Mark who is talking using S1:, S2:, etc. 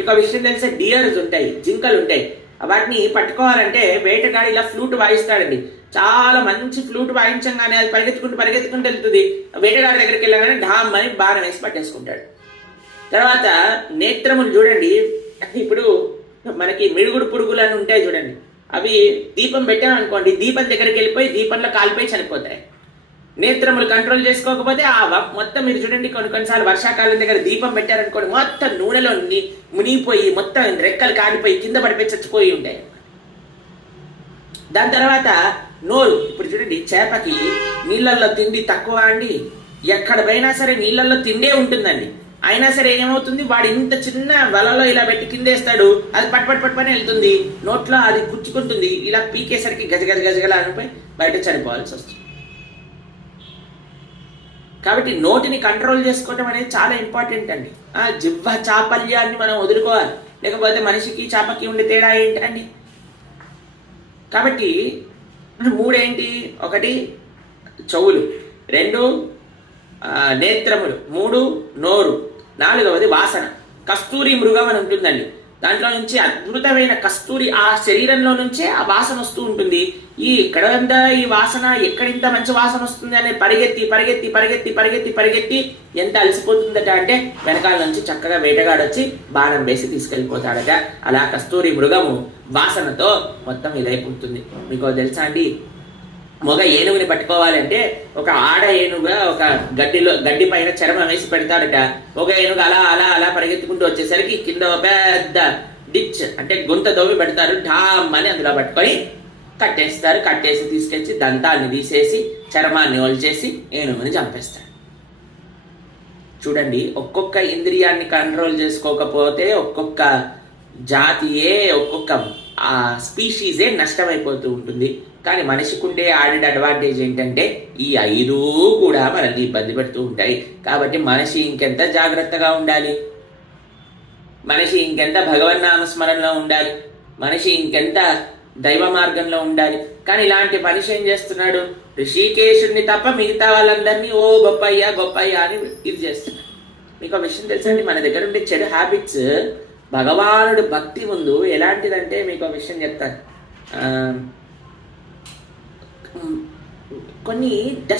S1: ఇక విషయం తెలిసే డియర్స్ ఉంటాయి జింకలు ఉంటాయి. వాటిని పట్టుకోవాలంటే వేటగాడు ఇలా ఫ్లూట్ వాయిస్తాడండి. చాలా మంచి ఫ్లూట్ వాయించంగానే అది పరిగెత్తుకుంటూ పరిగెత్తుకుంటూ వెళ్తుంది. వేటగాడి దగ్గరికి వెళ్ళగానే ఢామ్ అని బాణం వేసి పట్టేసుకుంటాడు. తర్వాత నేత్రములు చూడండి. ఇప్పుడు మనకి మిడుగుడు పురుగులు అని ఉంటాయి చూడండి. అవి దీపం పెట్టామనుకోండి దీపం దగ్గరికి వెళ్ళిపోయి దీపంలో కాలిపోయి చనిపోతాయి. నేత్రములు కంట్రోల్ చేసుకోకపోతే ఆ మొత్తం మీరు చూడండి కొన్ని కొన్నిసార్లు వర్షాకాలం దగ్గర దీపం పెట్టారనుకోండి మొత్తం నూనెలో మునిగిపోయి మొత్తం రెక్కలు కాలిపోయి కింద పడిపోయి చచ్చిపోయి ఉంటాయి దాని తర్వాత నోరు ఇప్పుడు చూడండి చేపకి నీళ్ళల్లో తిండి తక్కువ అండి. ఎక్కడ పోయినా సరే నీళ్ళల్లో తిండే ఉంటుందండి. అయినా సరే ఏమవుతుంది? వాడు ఇంత చిన్న వలలో ఇలా పెట్టి కిందేస్తాడు అది పట్ పట్ పట్ పని వెళ్తుంది. నోట్లో అది గుచ్చుకుంటుంది ఇలా పీకేసరికి గజగజ గజగల అనిపోయి బయట చనిపోవాల్సి వస్తుంది. కాబట్టి నోటిని కంట్రోల్ చేసుకోవటం అనేది చాలా ఇంపార్టెంట్ అండి. ఆ జివ్వ చాపల్యాన్ని మనం వదులుకోవాలి. లేకపోతే మనిషికి చాపకి ఉండే తేడా ఏంటండి? కాబట్టి మూడేంటి? ఒకటి చెవులు. రెండు నేత్రములు. మూడు నోరు. నాలుగవది వాసన. కస్తూరి మృగం అని ఉంటుందండి. దాంట్లో నుంచి అద్భుతమైన కస్తూరి ఆ శరీరంలో నుంచే ఆ వాసన వస్తూ ఉంటుంది. ఈ ఎక్కడంత ఈ వాసన ఎక్కడింత మంచి వాసన వస్తుంది అనే పరిగెత్తి పరిగెత్తి పరిగెత్తి పరిగెత్తి పరిగెత్తి ఎంత అలసిపోతుందట అంటే వెనకాల నుంచి చక్కగా వేటగాడొచ్చి బాణం వేసి తీసుకెళ్ళిపోతాడట. అలా కస్తూరి మృగము వాసనతో మొత్తం ఇదైపోతుంది. మీకు తెలుసా అండి? మగ ఏనుగుని పట్టుకోవాలంటే ఒక ఆడ ఏనుగుగా ఒక గడ్డిలో గడ్డి పైన చర్మం వేసి పెడతాడట. ఒక ఏనుగు అలా అలా అలా పరిగెత్తుకుంటూ వచ్చేసరికి కింద ఒక పెద్ద డిచ్ అంటే గుంత దోవి పెడతారు. ఢామ్ అని అందులో పట్టుకొని కట్టేస్తారు. కట్టేసి తీసుకొచ్చి దంతాన్ని తీసేసి చర్మాన్ని ఒలిచేసి ఏనుగుని చంపేస్తాడు. చూడండి ఒక్కొక్క ఇంద్రియాన్ని కంట్రోల్ చేసుకోకపోతే ఒక్కొక్క జాతియే ఒక్కొక్క ఆ స్పీషీసే నష్టమైపోతూ ఉంటుంది. కానీ మనిషికి ఉండే ఆడెడ్ అడ్వాంటేజ్ ఏంటంటే ఈ ఐదు కూడా మనల్ని ఇబ్బంది పెడుతూ ఉంటాయి. కాబట్టి మనిషి ఇంకెంత జాగ్రత్తగా ఉండాలి? మనిషి ఇంకెంత భగవన్నామ స్మరణలో ఉండాలి? మనిషి ఇంకెంత దైవ మార్గంలో ఉండాలి? కానీ ఇలాంటి మనిషి ఏం చేస్తున్నాడు? ఋషికేశుడిని తప్ప మిగతా వాళ్ళందరినీ ఓ గొప్పయ్యా గొప్పయ్యా అని ఇది చేస్తున్నాడు. మీకు ఒక విషయం తెలుసండి? మన దగ్గర ఉండే చెడు హ్యాబిట్స్ భగవానుడు భక్తి ముందు ఎలాంటిదంటే మీకు ఒక విషయం చెప్తాను. ఆ, కొన్ని డస్ట్